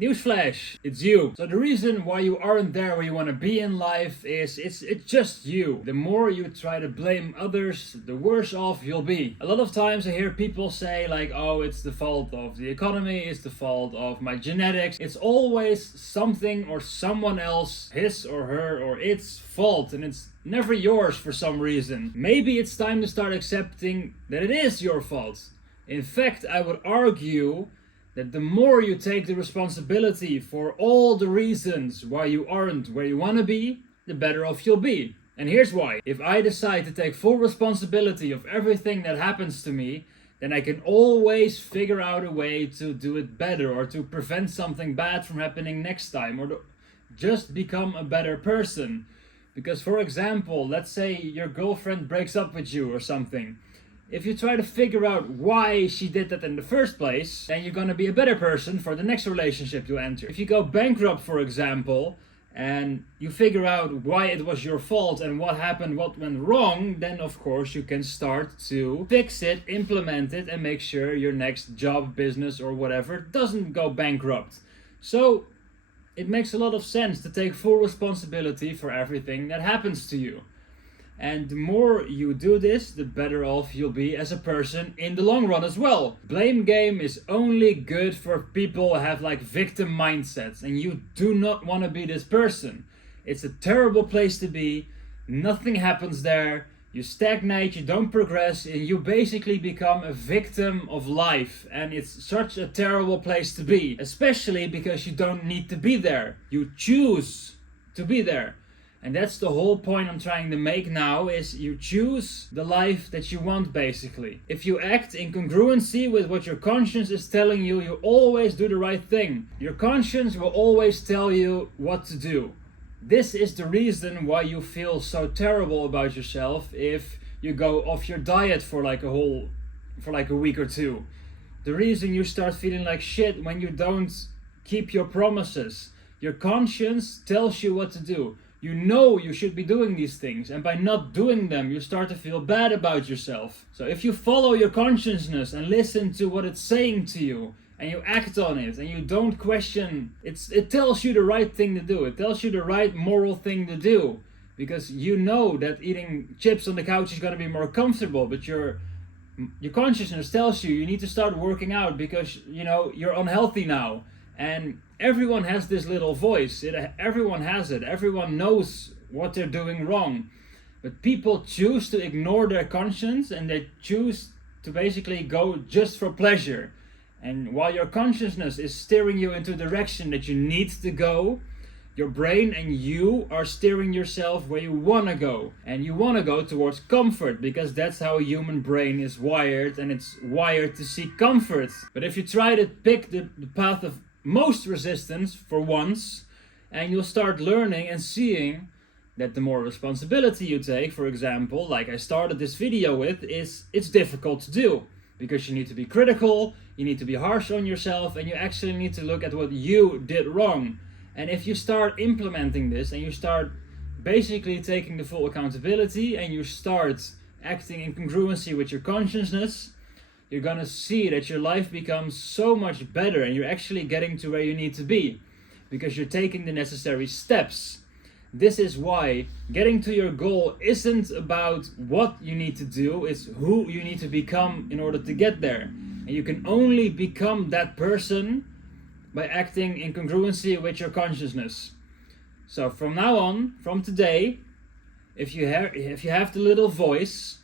Newsflash, it's you. So the reason why you aren't there where you want to be in life is it's just you. The more you try to blame others, the worse off you'll be. A lot of times I hear people say like, oh, it's the fault of the economy, it's the fault of my genetics. It's always something or someone else, his or her or its fault, and it's never yours for some reason. Maybe it's time to start accepting that it is your fault. In fact, I would argue that the more you take the responsibility for all the reasons why you aren't where you want to be, the better off you'll be. And here's why. If I decide to take full responsibility of everything that happens to me, then I can always figure out a way to do it better or to prevent something bad from happening next time or to just become a better person. Because for example, let's say your girlfriend breaks up with you or something. If you try to figure out why she did that in the first place, then you're gonna be a better person for the next relationship you enter. If you go bankrupt, for example, and you figure out why it was your fault and what happened, what went wrong, then of course you can start to fix it, implement it, and make sure your next job, business, or whatever doesn't go bankrupt. So it makes a lot of sense to take full responsibility for everything that happens to you. And the more you do this, the better off you'll be as a person in the long run as well. Blame game is only good for people who have like victim mindsets, and you do not want to be this person. It's a terrible place to be. Nothing happens there. You stagnate, you don't progress, and you basically become a victim of life. And it's such a terrible place to be, especially because you don't need to be there. You choose to be there. And that's the whole point I'm trying to make now, is you choose the life that you want basically. If you act in congruency with what your conscience is telling you, you always do the right thing. Your conscience will always tell you what to do. This is the reason why you feel so terrible about yourself if you go off your diet for like a week or two. The reason you start feeling like shit when you don't keep your promises. Your conscience tells you what to do. You know you should be doing these things, and by not doing them, you start to feel bad about yourself. So if you follow your consciousness and listen to what it's saying to you, and you act on it, and you don't question, it tells you the right thing to do. It tells you the right moral thing to do. Because you know that eating chips on the couch is going to be more comfortable, but your consciousness tells you need to start working out because, you're unhealthy now. And everyone has this little voice. Everyone has it. Everyone knows what they're doing wrong. But people choose to ignore their conscience, and they choose to basically go just for pleasure. And while your consciousness is steering you into the direction that you need to go, your brain and you are steering yourself where you want to go. And you want to go towards comfort, because that's how a human brain is wired, and it's wired to seek comfort. But if you try to pick the path of most resistance for once, and you'll start learning and seeing that the more responsibility you take, for example, like I started this video with, it's difficult to do because you need to be critical, you need to be harsh on yourself, and you actually need to look at what you did wrong. And if you start implementing this and you start basically taking the full accountability and you start acting in congruency with your consciousness, you're gonna see that your life becomes so much better, and you're actually getting to where you need to be because you're taking the necessary steps. This is why getting to your goal isn't about what you need to do, it's who you need to become in order to get there. And you can only become that person by acting in congruency with your consciousness. So from now on, from today, if you have the little voice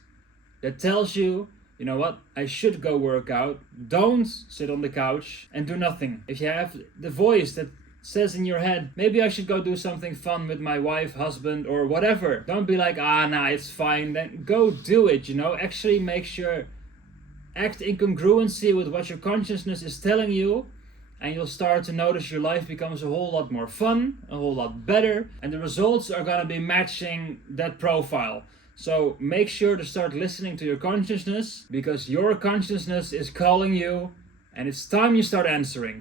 that tells you, you know what, I should go work out, don't sit on the couch and do nothing. If you have the voice that says in your head, maybe I should go do something fun with my wife, husband, or whatever, don't be like, nah, it's fine, then go do it, actually make sure, act in congruency with what your consciousness is telling you, and you'll start to notice your life becomes a whole lot more fun, a whole lot better, and the results are gonna be matching that profile. So make sure to start listening to your consciousness, because your consciousness is calling you, and it's time you start answering.